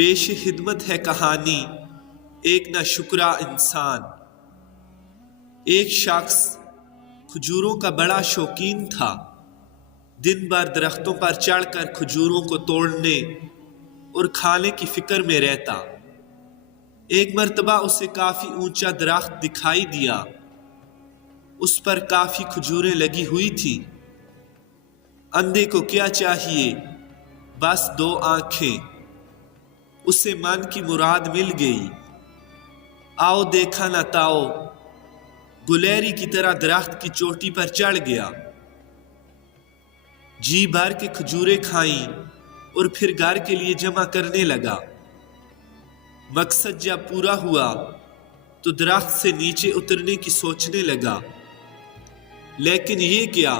پیش خدمت ہے کہانی ایک ناشکرا انسان۔ ایک شخص کھجوروں کا بڑا شوقین تھا۔ دن بھر درختوں پر چڑھ کر کھجوروں کو توڑنے اور کھانے کی فکر میں رہتا۔ ایک مرتبہ اسے کافی اونچا درخت دکھائی دیا۔ اس پر کافی کھجوریں لگی ہوئی تھی۔ اندھے کو کیا چاہیے، بس 2 آنکھیں۔ اسے من کی مراد مل گئی۔ آؤ دیکھا نہ تاؤ، گلیری کی طرح درخت کی چوٹی پر چڑھ گیا۔ جی بھر کے کھجوریں کھائیں اور پھر گھر کے لیے جمع کرنے لگا۔ مقصد جب پورا ہوا تو درخت سے نیچے اترنے کی سوچنے لگا، لیکن یہ کیا،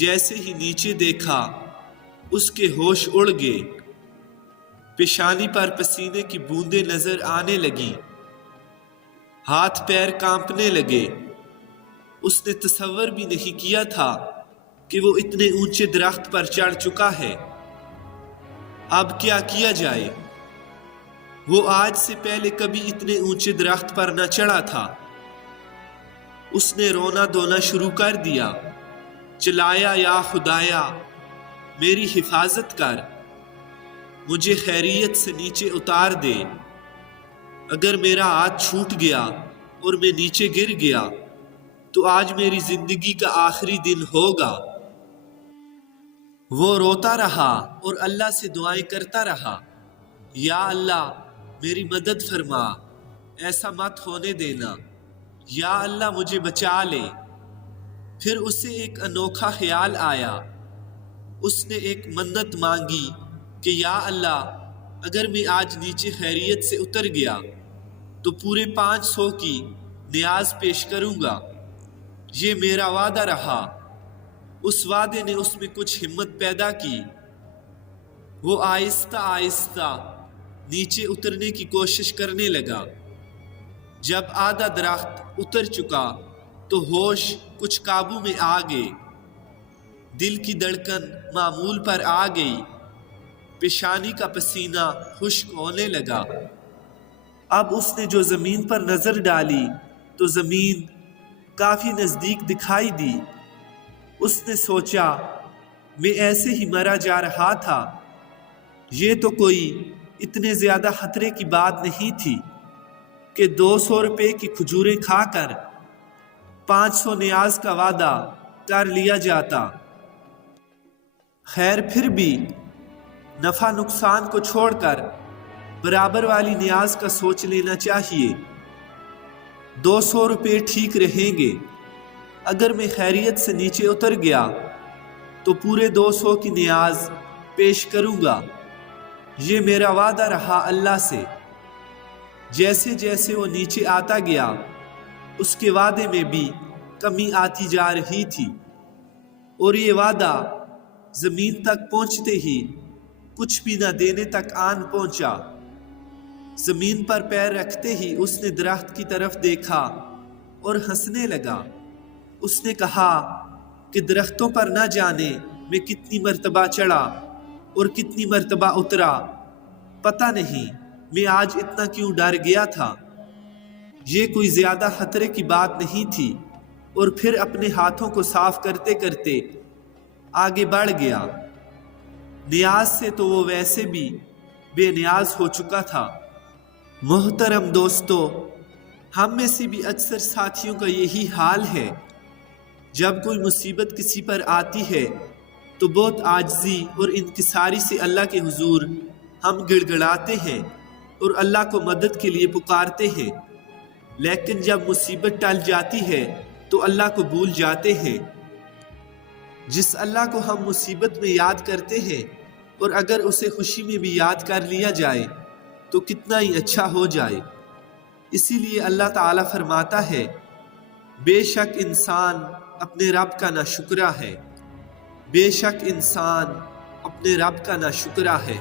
جیسے ہی نیچے دیکھا اس کے ہوش اڑ گئے۔ پیشانی پر پسینے کی بوندیں نظر آنے لگیں، ہاتھ پیر کانپنے لگے۔ اس نے تصور بھی نہیں کیا تھا کہ وہ اتنے اونچے درخت پر چڑھ چکا ہے۔ اب کیا کیا جائے؟ وہ آج سے پہلے کبھی اتنے اونچے درخت پر نہ چڑھا تھا۔ اس نے رونا دھونا شروع کر دیا، چلایا یا خدایا میری حفاظت کر، مجھے خیریت سے نیچے اتار دے۔ اگر میرا ہاتھ چھوٹ گیا اور میں نیچے گر گیا تو آج میری زندگی کا آخری دن ہوگا۔ وہ روتا رہا اور اللہ سے دعائیں کرتا رہا، یا اللہ میری مدد فرما، ایسا مت ہونے دینا، یا اللہ مجھے بچا لے۔ پھر اسے ایک انوکھا خیال آیا۔ اس نے ایک منت مانگی کہ یا اللہ اگر میں آج نیچے خیریت سے اتر گیا تو پورے 500 کی نیاز پیش کروں گا، یہ میرا وعدہ رہا۔ اس وعدے نے اس میں کچھ ہمت پیدا کی۔ وہ آہستہ آہستہ نیچے اترنے کی کوشش کرنے لگا۔ جب آدھا درخت اتر چکا تو ہوش کچھ قابو میں آ گئے۔ دل کی دھڑکن معمول پر آ گئی، پیشانی کا پسینہ خشک ہونے لگا۔ اب اس نے جو زمین پر نظر ڈالی تو زمین کافی نزدیک دکھائی دی۔ اس نے سوچا میں ایسے ہی مرا جا رہا تھا، یہ تو کوئی اتنے زیادہ خطرے کی بات نہیں تھی کہ 200 روپے کی کھجوریں کھا کر 500 نیاز کا وعدہ کر لیا جاتا۔ خیر پھر بھی نفع نقصان کو چھوڑ کر برابر والی نیاز کا سوچ لینا چاہیے۔ 200 روپے ٹھیک رہیں گے۔ اگر میں خیریت سے نیچے اتر گیا تو پورے 200 کی نیاز پیش کروں گا، یہ میرا وعدہ رہا اللہ سے۔ جیسے جیسے وہ نیچے آتا گیا اس کے وعدے میں بھی کمی آتی جا رہی تھی، اور یہ وعدہ زمین تک پہنچتے ہی کچھ بھی نہ دینے تک آن پہنچا۔ زمین پر پیر رکھتے ہی اس نے درخت کی طرف دیکھا اور ہنسنے لگا۔ اس نے کہا کہ درختوں پر نہ جانے میں کتنی مرتبہ چڑھا اور کتنی مرتبہ اترا، پتہ نہیں میں آج اتنا کیوں ڈر گیا تھا۔ یہ کوئی زیادہ خطرے کی بات نہیں تھی، اور پھر اپنے ہاتھوں کو صاف کرتے کرتے آگے بڑھ گیا۔ نیاز سے تو وہ ویسے بھی بے نیاز ہو چکا تھا۔ محترم دوستو، ہم میں سے بھی اکثر ساتھیوں کا یہی حال ہے۔ جب کوئی مصیبت کسی پر آتی ہے تو بہت عاجزی اور انکساری سے اللہ کے حضور ہم گڑ گڑاتے ہیں اور اللہ کو مدد کے لیے پکارتے ہیں، لیکن جب مصیبت ٹل جاتی ہے تو اللہ کو بھول جاتے ہیں۔ جس اللہ کو ہم مصیبت میں یاد کرتے ہیں، اور اگر اسے خوشی میں بھی یاد کر لیا جائے تو کتنا ہی اچھا ہو جائے۔ اسی لیے اللہ تعالیٰ فرماتا ہے، بے شک انسان اپنے رب کا ناشکرا ہے، بے شک انسان اپنے رب کا ناشکرا ہے۔